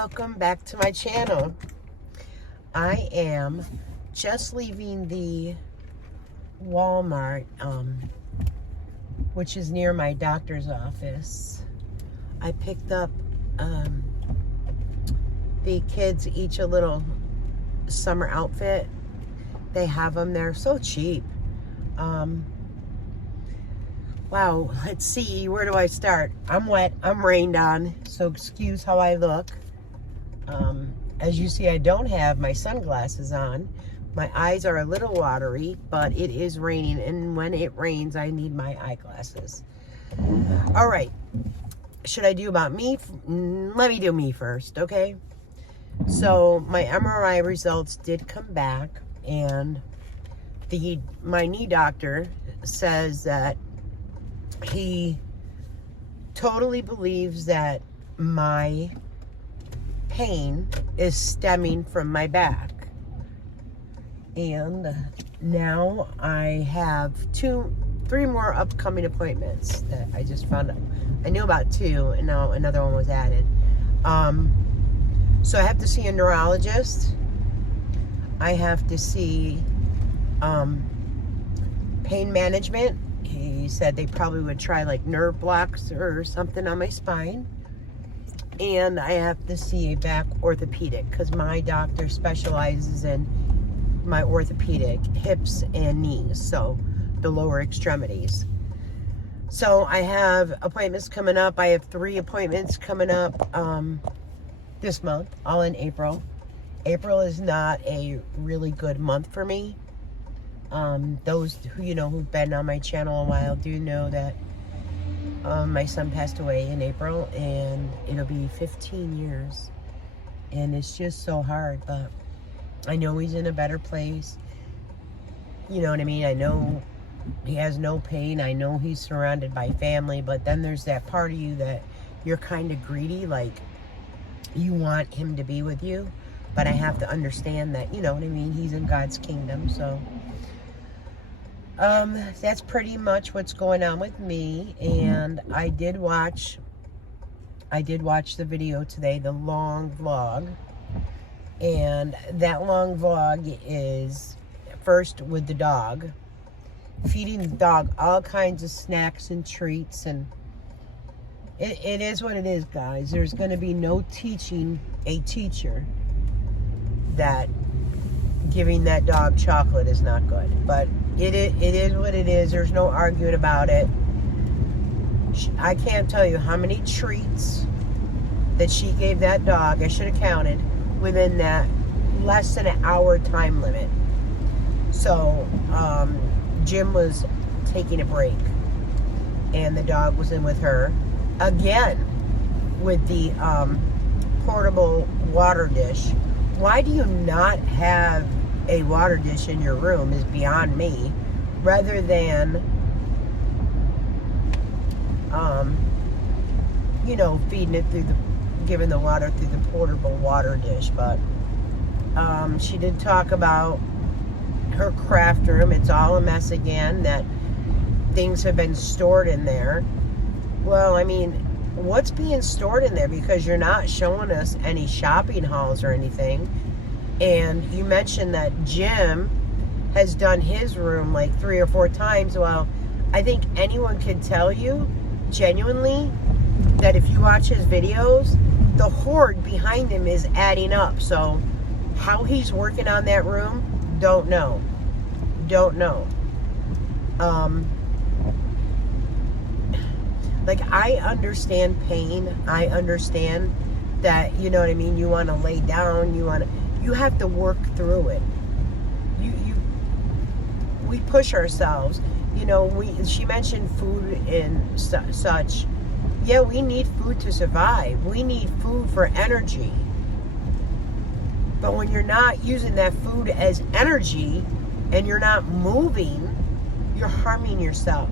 welcome back to my channel. I am just leaving the Walmart, which is near my doctor's office. I picked up the kids each a little summer outfit. They have them there, so cheap. Wow, let's see, where do I start? I'm wet, I'm rained on, so excuse how I look. As you see, I don't have my sunglasses on. My eyes are a little watery, but it is raining, and when it rains, I need my eyeglasses. All right, should I do about me? Let me do me first, okay? So my MRI results did come back, and my knee doctor says that he totally believes that my pain is stemming from my back. And now I have three more upcoming appointments that I just found out. I knew about two, and now another one was added. So I have to see a neurologist. I have to see pain management. He said they probably would try like nerve blocks or something on my spine. And I have to see a back orthopedic because my doctor specializes in my orthopedic, hips and knees, so the lower extremities. So I have appointments coming up. I have 3 appointments coming up this month, all in April. April is not a really good month for me. Those who've been on my channel a while do know that my son passed away in April, and it'll be 15 years, and it's just so hard, but I know he's in a better place. You know what I mean? I know he has no pain. I know he's surrounded by family, but then there's that part of you that you're kind of greedy, like you want him to be with you, but I have to understand that, you know what I mean, he's in God's kingdom. So that's pretty much what's going on with me. And I did watch the video today, the long vlog. And that long vlog is first with the dog, feeding the dog all kinds of snacks and treats. And it is what it is, guys. There's going to be no teaching a teacher that giving that dog chocolate is not good. But it is what it is. There's no arguing about it. I can't tell you how many treats that she gave that dog. I should have counted within that less than an hour time limit. So Jim was taking a break, and the dog was in with her again with the portable water dish. Why do you not have a water dish in your room is beyond me, rather than feeding it through giving the water through the portable water dish. But she did talk about her craft room. It's all a mess again, that things have been stored in there. Well, I mean, what's being stored in there? Because you're not showing us any shopping hauls or anything. And you mentioned that Jim has done his room like 3 or 4 times. Well, I think anyone can tell you genuinely that if you watch his videos, the hoard behind him is adding up. So how he's working on that room, don't know. Like, I understand pain. I understand that, you know what I mean, you want to lay down, you have to work through it. We push ourselves. She mentioned food and such. Yeah, we need food to survive. We need food for energy. But when you're not using that food as energy and you're not moving, you're harming yourself.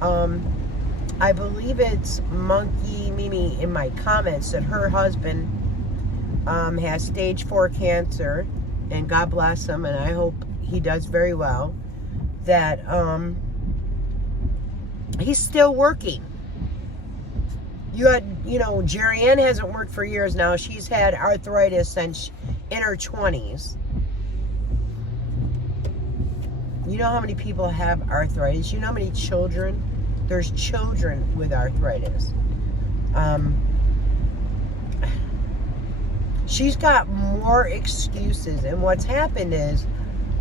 I believe it's Monkey Mimi in my comments that her husband has stage 4 cancer, and God bless him, and I hope he does very well. That he's still working. You had, Jerry Ann hasn't worked for years now. She's had arthritis since in her 20s. You know how many people have arthritis? You know how many children? There's children with arthritis. She's got more excuses. And what's happened is,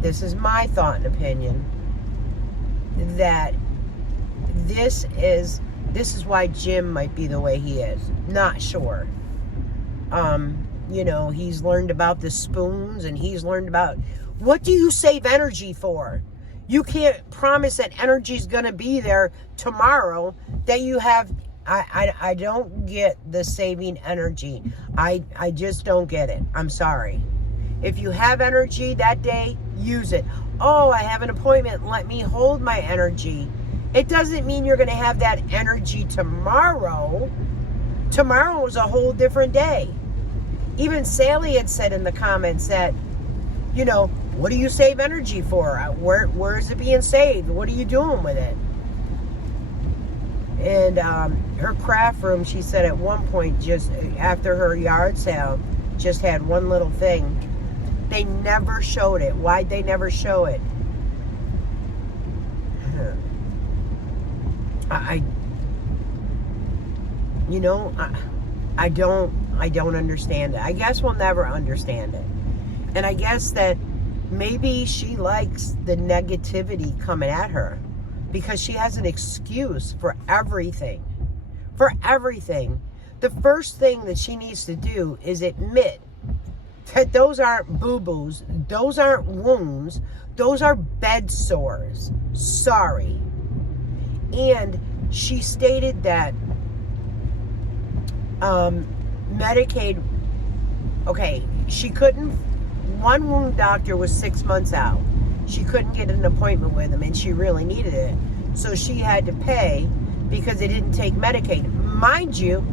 this is my thought and opinion, that this is why Jim might be the way he is. Not sure. He's learned about the spoons, and he's learned about, what do you save energy for? You can't promise that energy's going to be there tomorrow, that you have. I don't get the saving energy. I just don't get it. I'm sorry. If you have energy that day, use it. Oh, I have an appointment. Let me hold my energy. It doesn't mean you're going to have that energy tomorrow. Tomorrow is a whole different day. Even Sally had said in the comments that, what do you save energy for? Where is it being saved? What are you doing with it? And her craft room, she said at one point, just after her yard sale, just had one little thing. They never showed it. Why'd they never show it? I don't understand it. I guess we'll never understand it. And I guess that maybe she likes the negativity coming at her, because she has an excuse for everything. For everything. The first thing that she needs to do is admit that those aren't boo-boos, those aren't wounds, those are bed sores. Sorry. And she stated that Medicaid, okay, she couldn't, one wound doctor was 6 months out. She couldn't get an appointment with him, and she really needed it. So she had to pay because they didn't take Medicaid. Mind you,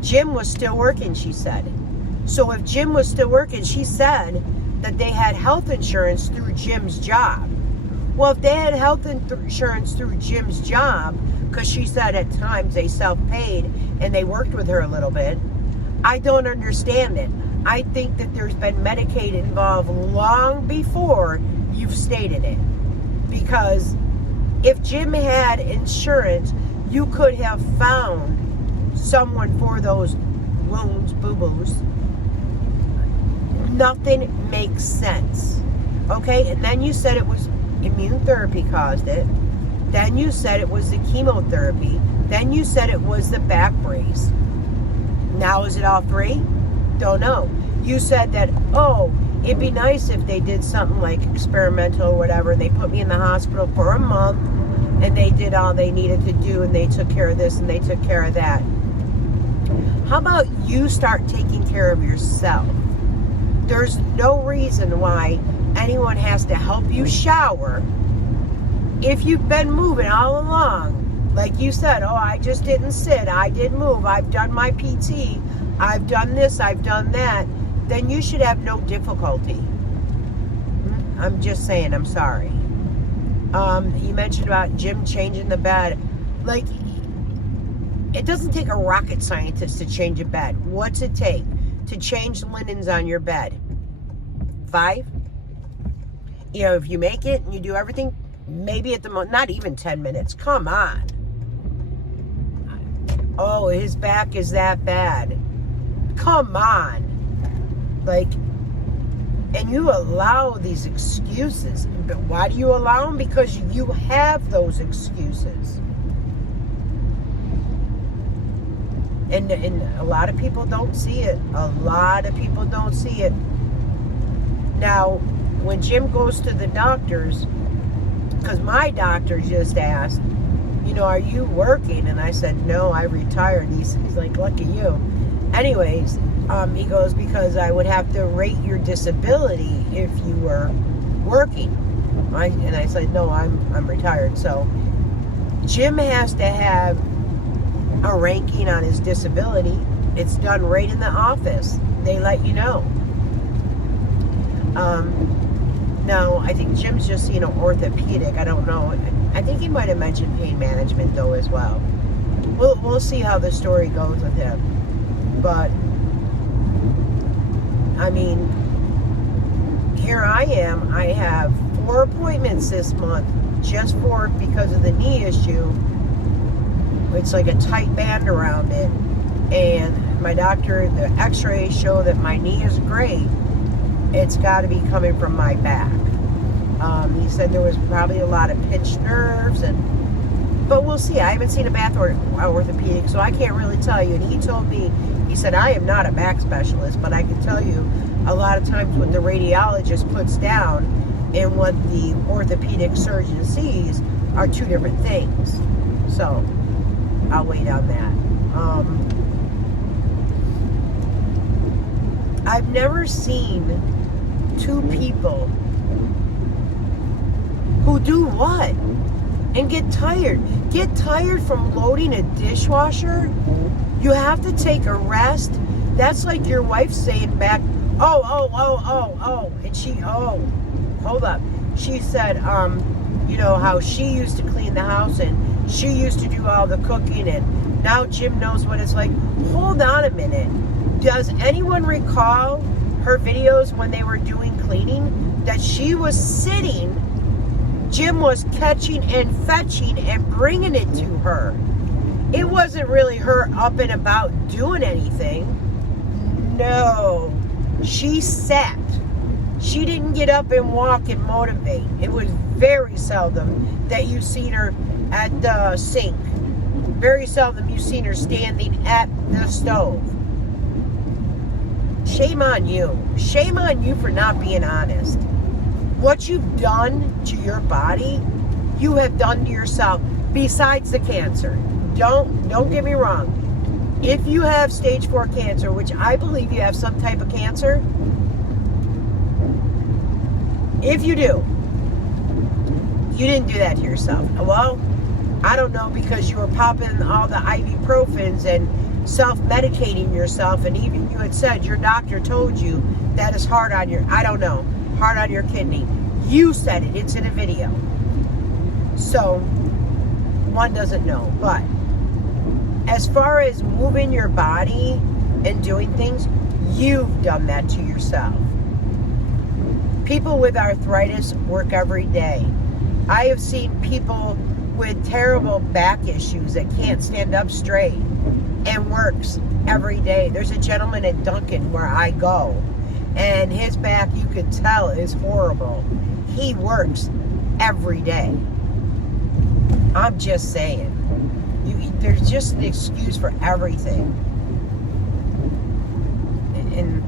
Jim was still working, she said. So if Jim was still working, she said that they had health insurance through Jim's job. Well, if they had health insurance through Jim's job, because she said at times they self-paid and they worked with her a little bit, I don't understand it. I think that there's been Medicaid involved long before you've stated it. Because if Jim had insurance, you could have found someone for those wounds, boo-boos. Nothing makes sense. Okay? And then you said it was immune therapy caused it. Then you said it was the chemotherapy. Then you said it was the back brace. Now is it all three? Don't know. You said that, it'd be nice if they did something like experimental or whatever, and they put me in the hospital for a month, and they did all they needed to do, and they took care of this, and they took care of that. How about you start taking care of yourself? There's no reason why anyone has to help you shower if you've been moving all along. Like you said, I just didn't sit, I did move, I've done my PT, I've done this, I've done that. Then you should have no difficulty. I'm just saying, I'm sorry. You mentioned about Jim changing the bed. Like, it doesn't take a rocket scientist to change a bed. What's it take to change linens on your bed? 5? If you make it and you do everything, maybe at the most, not even 10 minutes. Come on. Oh, his back is that bad. Come on. Like, and you allow these excuses. But why do you allow them? Because you have those excuses. And a lot of people don't see it. A lot of people don't see it. Now, when Jim goes to the doctors, because my doctor just asked, are you working? And I said, no, I retired. He's like, lucky you. Anyways, he goes, because I would have to rate your disability if you were working. And I said, no, I'm retired. So Jim has to have a ranking on his disability. It's done right in the office. They let you know. Now, I think Jim's just, orthopedic. I don't know. I think he might have mentioned pain management, though, as well. we'll see how the story goes with him. But I mean, here I am. I have 4 appointments this month just because of the knee issue. It's like a tight band around it. And my doctor, the x-rays show that my knee is great. It's got to be coming from my back. He said there was probably a lot of pinched nerves, but we'll see. I haven't seen a back orthopedic, so I can't really tell you. And he told me, he said, I am not a back specialist, but I can tell you a lot of times what the radiologist puts down and what the orthopedic surgeon sees are 2 different things. So I'll wait on that. I've never seen 2 people who do what? And get tired. Get tired from loading a dishwasher? You have to take a rest? That's like your wife saying back, oh. And hold up. She said, you know, how she used to clean the house and she used to do all the cooking and now Jim knows what it's like. Hold on a minute. Does anyone recall her videos when they were doing cleaning? That she was sitting, Jim was catching and fetching and bringing it to her. It wasn't really her up and about doing anything. No. She sat. She didn't get up and walk and motivate. It was very seldom that you've seen her at the sink. Very seldom you've seen her standing at the stove. Shame on you. Shame on you for not being honest. What you've done to your body, you have done to yourself besides the cancer. Don't get me wrong. If you have stage 4 cancer, which I believe you have some type of cancer, if you do, you didn't do that to yourself. Well, I don't know, because you were popping all the ibuprofens and self-medicating yourself, and even you had said your doctor told you that is hard on your, I don't know, hard on your kidney. You said it. It's in a video. So, one doesn't know. But as far as moving your body and doing things, you've done that to yourself. People with arthritis work every day. I have seen people with terrible back issues that can't stand up straight and works every day. There's a gentleman at Duncan where I go, and his back, you could tell, is horrible. He works every day. I'm just saying. There's just an excuse for everything. And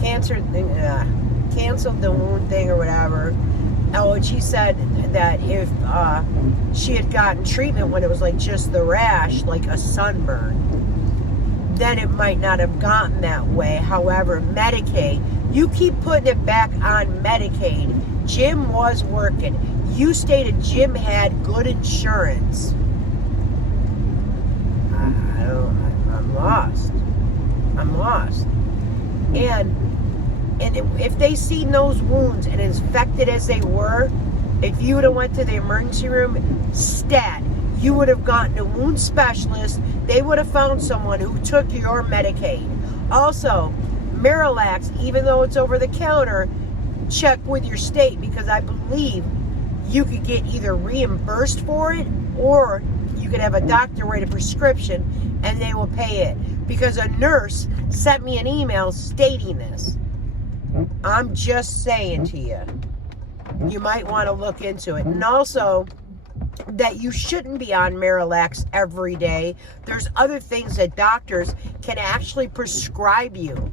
cancer thing, canceled the wound thing or whatever. Oh, and she said that if she had gotten treatment when it was like just the rash, like a sunburn, then it might not have gotten that way. However, Medicaid, you keep putting it back on Medicaid. Jim was working. You stated Jim had good insurance. I'm lost. I'm lost. And if they seen those wounds and infected as they were, if you would have went to the emergency room, stat, you would have gotten a wound specialist. They would have found someone who took your Medicaid. Also, Miralax, even though it's over the counter, check with your state, because I believe you could get either reimbursed for it or you could have a doctor write a prescription and they will pay it. Because a nurse sent me an email stating this. I'm just saying to you, you might want to look into it. And also, that you shouldn't be on Miralax every day. There's other things that doctors can actually prescribe you.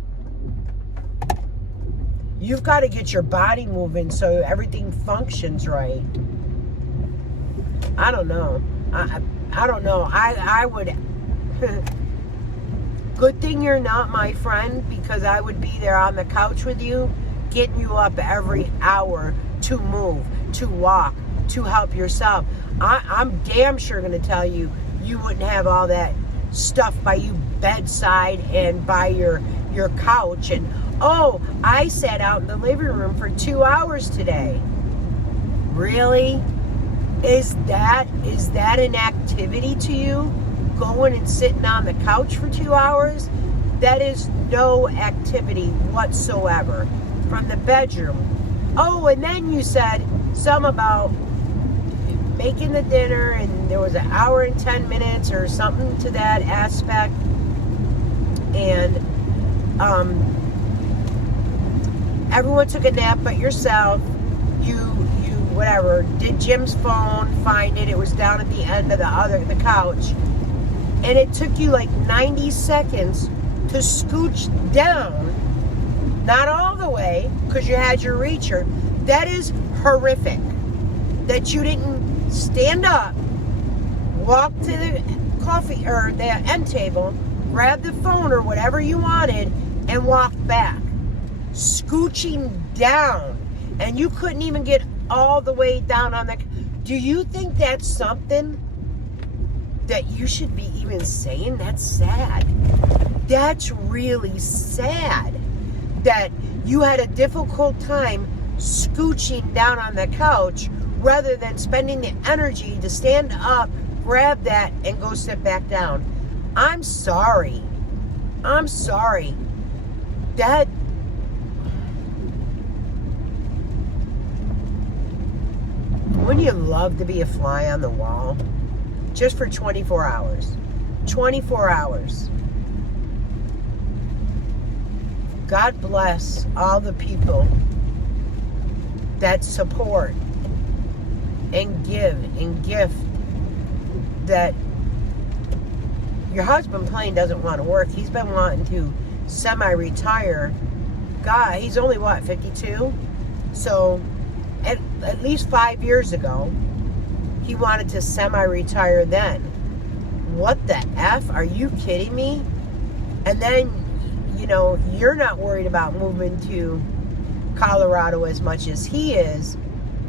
You've got to get your body moving so everything functions right. I don't know. I don't know. I would... Good thing you're not my friend, because I would be there on the couch with you, getting you up every hour to move, to walk, to help yourself. I'm damn sure going to tell you, you wouldn't have all that stuff by you bedside and by your couch. And, oh, I sat out in the living room for 2 hours today. Really? Is that an activity to you? Going and sitting on the couch for 2 hours? That is no activity whatsoever. From the bedroom. Oh, and then you said some about making the dinner, and there was an hour and 10 minutes or something to that aspect. And everyone took a nap but yourself. You whatever, did Jim's phone, find it. It was down at the end of the couch. And it took you like 90 seconds to scooch down. Not all the way, because you had your reacher. That is horrific. That you didn't stand up, walk to the coffee or the end table, grab the phone or whatever you wanted, and walk back. Scooching down. And you couldn't even get all the way down on the... Do you think that's something that you should be even saying? That's sad. That's really sad. That you had a difficult time scooching down on the couch rather than spending the energy to stand up, grab that, and go sit back down. I'm sorry. I'm sorry. That... Wouldn't you love to be a fly on the wall? Just for 24 hours. 24 hours. God bless all the people that support and give and gift. That your husband plain doesn't want to work. He's been wanting to semi-retire. God, he's only what, 52? So at least 5 years ago, he wanted to semi-retire then. What the F? Are you kidding me? And then, you know, you're not worried about moving to Colorado as much as he is.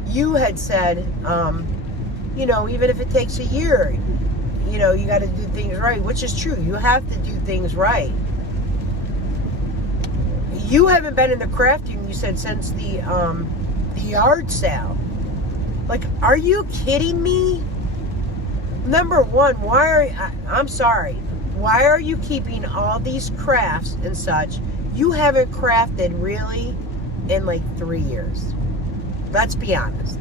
You had said, you know, even if it takes a year, you know, you got to do things right, which is true. You have to do things right. You haven't been in the crafting, you said, since the yard sale. Like, are you kidding me? Number one, I'm sorry. Why are you keeping all these crafts and such? You haven't crafted really in like 3 years. Let's be honest.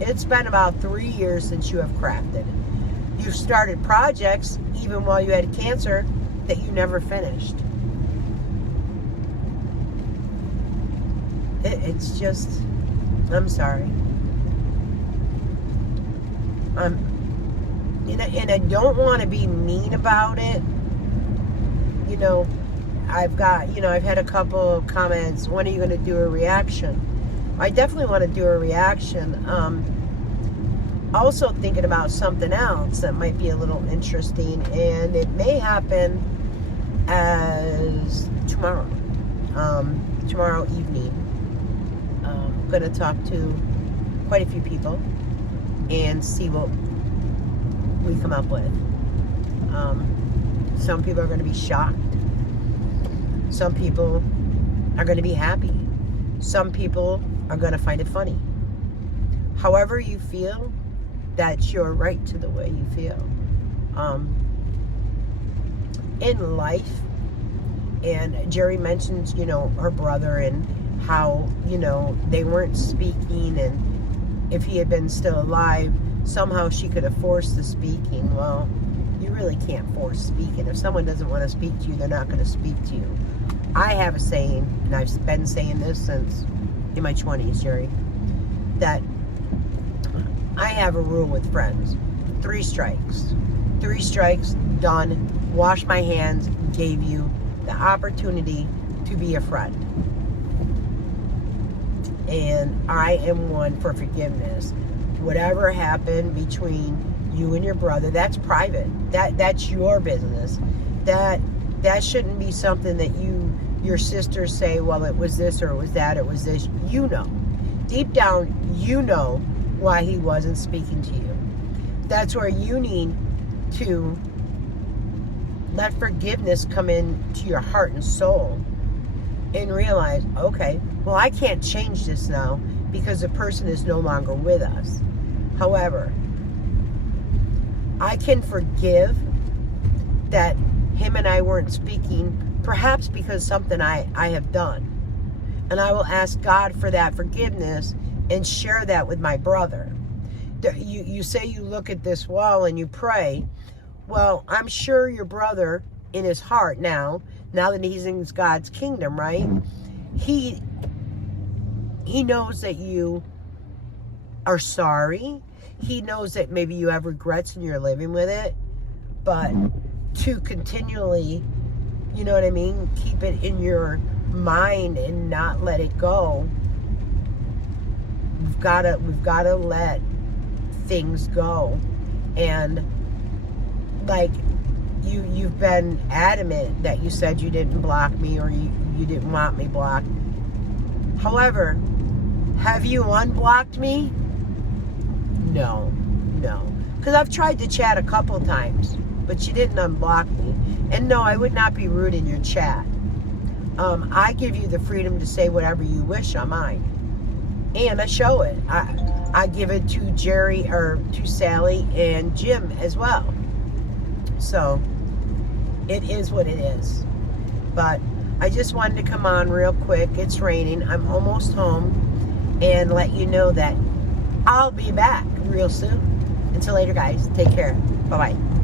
It's been about 3 years since you have crafted. You've started projects even while you had cancer that you never finished. It's just, I'm sorry. And I don't want to be mean about it. You know, I've had a couple of comments, when are you going to do a reaction? I definitely want to do a reaction. Also thinking about something else that might be a little interesting, and it may happen as tomorrow evening. I'm going to talk to quite a few people and see what we come up with. Some people are going to be shocked. Some people are going to be happy. Some people are going to find it funny. However you feel, that's your right to the way you feel. In life, and Jerry mentions, you know, her brother and how, you know, they weren't speaking, and if he had been still alive, somehow she could have forced the speaking. Well, you really can't force speaking. If someone doesn't want to speak to you, they're not going to speak to you. I have a saying, and I've been saying this since in my 20s, Jerry, that I have a rule with friends. 3 strikes. 3 strikes, done. Wash my hands, gave you the opportunity to be a friend. And I am one for forgiveness. Whatever happened between you and your brother, that's private. That's your business. That shouldn't be something that your sisters say, well, it was this or it was that, it was this. You know. Deep down, you know why he wasn't speaking to you. That's where you need to let forgiveness come into your heart and soul and realize, okay, well, I can't change this now because the person is no longer with us. However, I can forgive that him and I weren't speaking, perhaps because something I have done. And I will ask God for that forgiveness and share that with my brother. You say you look at this wall and you pray. Well, I'm sure your brother, in his heart now that he's in God's kingdom, right? He knows that you are sorry. He knows that maybe you have regrets and you're living with it. But to continually, you know what I mean, keep it in your mind and not let it go, we've got to let things go. And like you've been adamant that you said you didn't block me, or you didn't want me blocked. However, have you unblocked me? No. Because I've tried to chat a couple times, but you didn't unblock me. And no, I would not be rude in your chat. I give you the freedom to say whatever you wish on mine. And I show it. I give it to Jerry, or to Sally and Jim as well. So, it is what it is. But I just wanted to come on real quick. It's raining. I'm almost home. And let you know that I'll be back real soon. Until later, guys. Take care. Bye-bye.